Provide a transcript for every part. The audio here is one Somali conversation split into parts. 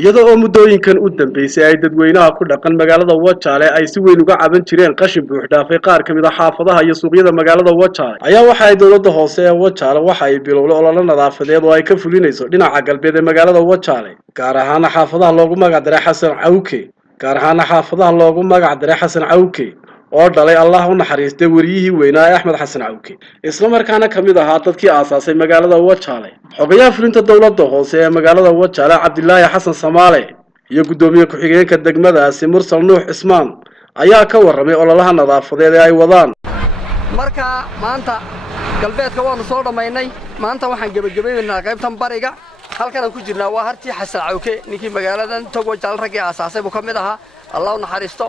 iyadoo muddooyinkan u dambeysay ay dadweynaha ku dhaqan magaalada Wajaale ay si weyn uga caban jireen qashin buux dhaafay qaar ka mid ah xaafadaha iyo suuqyada magaalada Wajaale ayaa waxa ay dawladda hoose ee Wajaale waxa ay bilowday olole nadaafadeed oo ay ka fulinayso dhinaca galbeed ee magaalada Wajaale gaar ahaan xaafadaha loogu magac daray Xasan Cawke oo dhalay Allah u naxariistay wariyihii weynaa Axmed Xasan Cawke isla markaana kamid ahaa dadkii aasaasay magaalada Wajaale xogayaha fulinta dawladda hoose ee magaalada Wajaale Cabdilaahi Xasan Samaale iyo gudoomiye ku-xigeenka degmadaasi Mursal Nuux Ismaan ayaa ka warramay ololaha nadaafadeed ee ay wadaan marka maanta galbeedka waanu soo dhamaynay maanta waxaan gabagabeynaa qaybtan bariga halkan aan ku jirnaa waa hartii Xasan Cawke ninkii magaaladan Tog Wajaale ragii aasaasay buu kamid ahaa Allah u naxariisto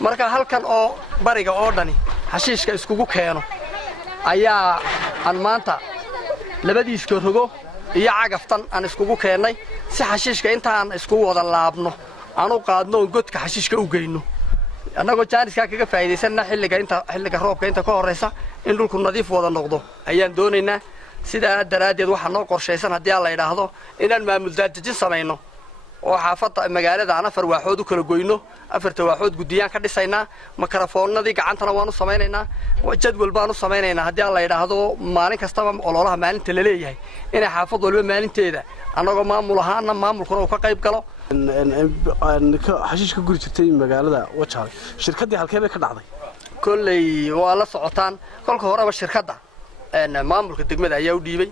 marka halkan oo bariga oo dhani xashiishka iskugu keeno ayaa aan maanta labadiis rogo iyo cagaftan aan iskugu keenay si xashiishka intaan isku wada laabno aan u qaadno godka xashiishka u geyno annagoo jaaniska kaga faa'iideysana xilliga roobka inta ka horeysa in dhulku nadiif wada noqdo ayaan doonaynaa sida daraadeed waxa noo qorsheysan hadii la yiraahdo inaan maamul daadajin sameeyno oo xaafadda magaalada aan afar waaxood u kala goyno afarta waaxood gudiyaan ka dhisaynaa makarafoonadii gacantana waanu sameeynaynaa jadwal baanu sameeynaynaa hadii la yiraahdo maalin kasta ololaha maalinta la leeyahay in xaafad walba maalinteeda anagoo maamul ahaan maamulkuna uu ka qayb galo xashiishka guri jirtay magaalada Wajaale shirkadii halkee bay ka dhacday kullay waa la socotaan kolka horeba shirkadda maamulka degmada ayaa u dhiibay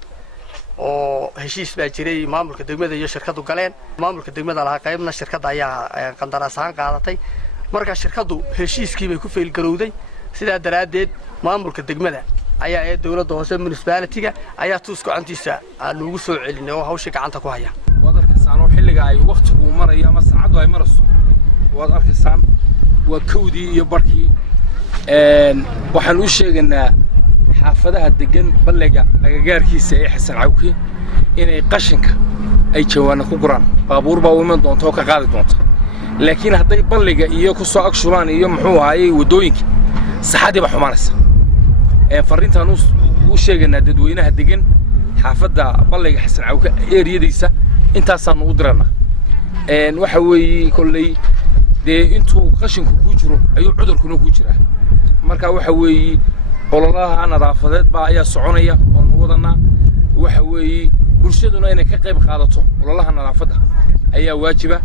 oo heshiis baa jiray maamulka degmada iyo shirkadu galeen maamulka degmada laha qaybna shirkadda ayaa qandaraas ahaan qaadatay marka shirkadu heshiiskii bay ku feel garowday sida daraadeed maamulka degmada ayaa ee dawladda hoose municipality-ga ayaa tuus gacantiisa aan ugu soo celinay oo hawsha gacanta ku haya wadarkasaan oo xilliga ay waqtigu marayo ama saacadu ay marayso waad arkaysan waa kowdii iyo barkii waxaan u sheegaynaa xaafadaha degan balliga agagaarkiisa ee Xasan Cawke inay qashinka ay jawaana ku guraan baabuur baa u iman doonto oo ka qaadi doonto laakiin hadday balliga iyo ku soo agshuraan iyo muxuu ahaayay wadooyinka saxadiiba xumaanaysa fariintan u sheegaynaa dadweynaha degan xaafadda balliga Xasan Cawke eeriyadiisa intaasaan u diranaa waxa weeye kullay intuu qashinku ku jiro ayuu cudurkuna ku jiraa marka waxa weeye ololaha nadaafadeed baa ayaa soconaya oo wadana waxa weeye bulshaduna inay ka qayb qaadato ololaha nadaafadda ayaa waajiba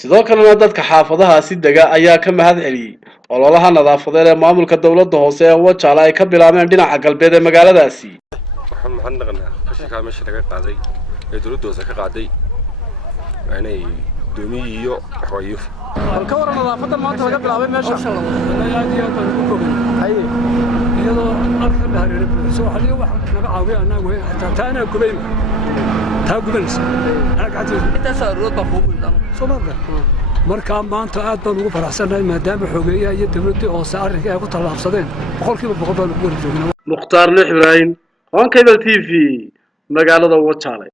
sidoo kalena dadka xaafadaha si daga ayaa ka mahad celiyay ololaha nadaafadeed ee maamulka dawladda hoose ee Wajaale ay ka bilaabeen dhinaca galbeed ee magaaladaasi waxaan mahadnaqnaa qashinka meesha laga qaaday ee dawladda hoose ka qaaday inay doomiyo waxayo halka war nadaafadda maanta laga bilaabay meesha iyadoo alka dhahareeray soo xaliyo wax naga caawiyo anagu taana gubay taa gubanaysa inta saarood baa ku weyn Soomaaliya marka maanta aad baan ugu faraxsanahay maadaama xogeeyaha iyo dawladda oo saarka ay ku talaabsadeen boqolkiiba boqol baan ugu joognaa Mukhtaar Nuux Ibrahim on Cable TV magaalada Wajaale